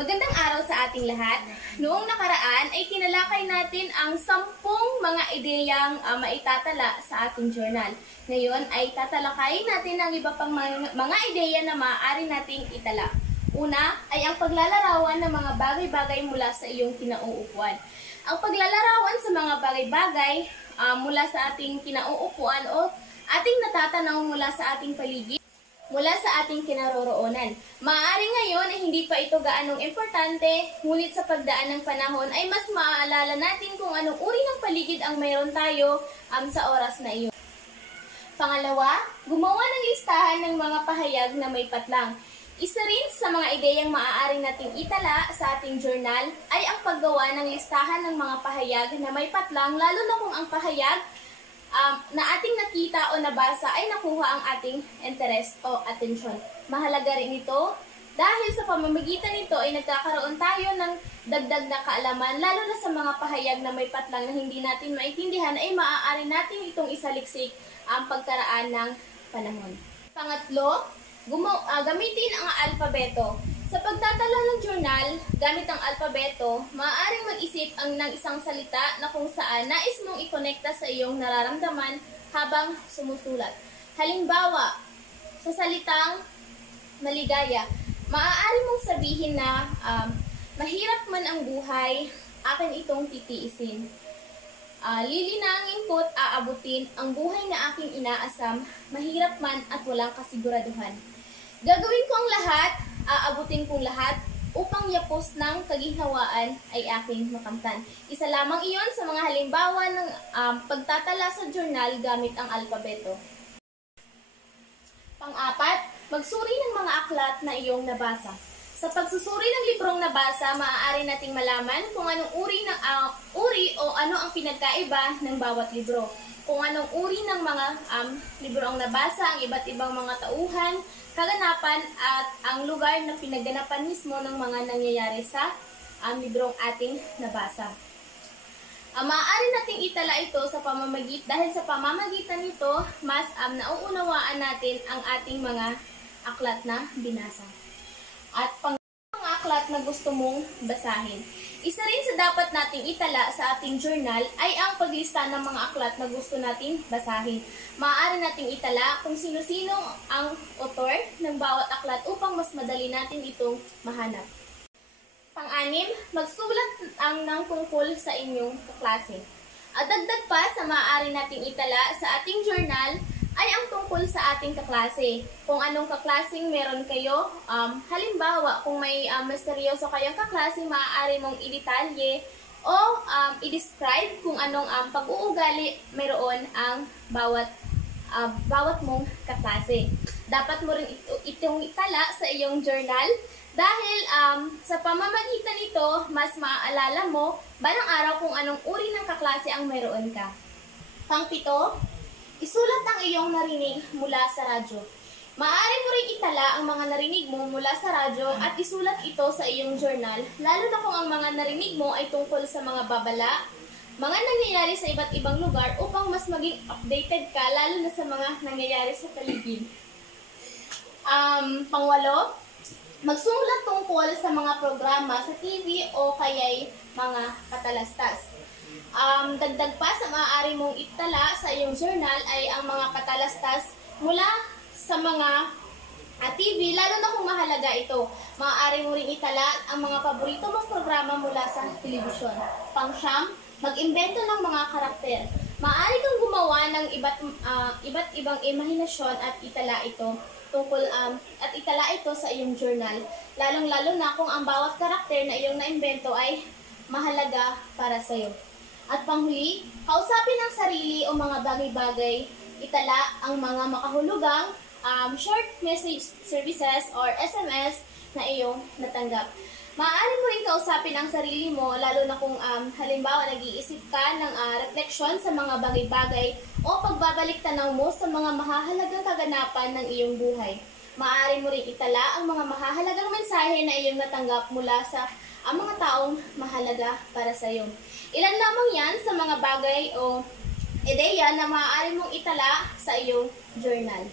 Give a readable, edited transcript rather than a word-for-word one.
Magandang araw sa ating lahat. Noong nakaraan ay tinalakay natin ang 10 mga ideyang maitatala sa ating journal. Ngayon ay tatalakayin natin ang iba pang mga ideya na maaari nating itala. Una ay ang paglalarawan ng mga bagay-bagay mula sa iyong kinauupuan. Ang paglalarawan sa mga bagay-bagay mula sa ating kinauupuan o ating natatanaw mula sa ating paligid, mula sa ating kinaroroonan. Maaari ngayon ay hindi pa ito gaanong importante, ngunit sa pagdaan ng panahon ay mas maaalala natin kung anong uri ng paligid ang mayroon tayo sa oras na iyon. Pangalawa, gumawa ng listahan ng mga pahayag na may patlang. Isa rin sa mga ideyang maaari nating itala sa ating journal ay ang paggawa ng listahan ng mga pahayag na may patlang, lalo na kung ang pahayag na ating nakita o nabasa ay nakuha ang ating interest o atensyon. Mahalaga rin ito dahil sa pamamagitan nito ay nagkakaroon tayo ng dagdag na kaalaman, lalo na sa mga pahayag na may patlang na hindi natin maintindihan ay maaari natin itong isaliksik ang pagkaraan ng panahon. Pangatlo, gamitin ang alpabeto. Sa pagtatala ng journal, gamit ang alpabeto, maaaring mag-isip ng isang salita na kung saan nais mong ikonekta sa iyong nararamdaman habang sumusulat. Halimbawa, sa salitang maligaya, maaari mong sabihin na mahirap man ang buhay, akin itong titiisin. Lilinangin ko't aabutin ang buhay na aking inaasam, mahirap man at walang kasiguraduhan. Gagawin ko ang lahat, aabutin kong lahat, upang yapos ng kaginhawaan ay aking makamtan. Isa lamang iyon sa mga halimbawa ng pagtatala sa journal gamit ang alpabeto. Pang-apat, magsuri ng mga aklat na iyong nabasa. Sa pagsusuri ng librong nabasa, maaari nating malaman kung anong uri o ano ang pinagkaiba ng bawat libro. Kung anong uri ng mga libro ang nabasa, ang iba't ibang mga tauhan, kaganapan at ang lugar na pinaganapan mismo ng mga nangyayari sa librong ating nabasa. Maaari nating itala ito sa dahil sa pamamagitan nito, mas nauunawaan natin ang ating mga aklat na binasa. At mga aklat na gusto mong basahin. Isa rin sa dapat nating itala sa ating journal ay ang paglista ng mga aklat na gusto nating basahin. Maaari nating itala kung sino-sino ang author ng bawat aklat upang mas madali natin itong mahanap. Pang-anim, magsulat ng tungkol sa inyong kaklase. At dagdag pa sa maaari nating itala sa ating journal ay ang tungkol sa ating kaklase. Kung anong kaklaseng meron kayo, halimbawa, kung may misteryoso kayong kaklase, maaari mong i-detalye o i-describe kung anong pag-uugali meron ang bawat mong kaklase. Dapat mo rin itong itala sa iyong journal dahil sa pamamagitan nito, mas maaalala mo balang araw kung anong uri ng kaklase ang meron ka. Pang-pito, isulat ang iyong narinig mula sa radyo. Maaari mo rin itala ang mga narinig mo mula sa radyo at isulat ito sa iyong journal, lalo na kung ang mga narinig mo ay tungkol sa mga babala, mga nangyayari sa iba't ibang lugar upang mas maging updated ka, lalo na sa mga nangyayari sa paligid. Pangwalo, magsulat tungkol sa mga programa sa TV o kaya'y mga katalastas. Dagdag pa sa maaari mong itala sa iyong journal ay ang mga katalastas mula sa mga TV, lalo na kung mahalaga ito. Maaari mo rin itala ang mga paborito mong programa mula sa telebisyon. Pang-siyam, mag-imbento ng mga karakter. Maaari kang gumawa ng iba't ibang imahinasyon at itala ito sa iyong journal. Lalong-lalo na kung ang bawat karakter na iyong naimbento ay mahalaga para sa iyo. At panghuli, kausapin ang sarili o mga bagay-bagay, itala ang mga makahulugang short message services or SMS na iyong natanggap. Maaari mo rin kausapin ang sarili mo, lalo na kung halimbawa nag-iisip ka ng refleksyon sa mga bagay-bagay o pagbabalik tanaw mo sa mga mahahalagang kaganapan ng iyong buhay. Maaari mo rin itala ang mga mahahalagang mensahe na iyong natanggap mula sa mga taong mahalaga para sa iyo. Ilan lamang yan sa mga bagay o ideya na maaari mong itala sa iyong journal.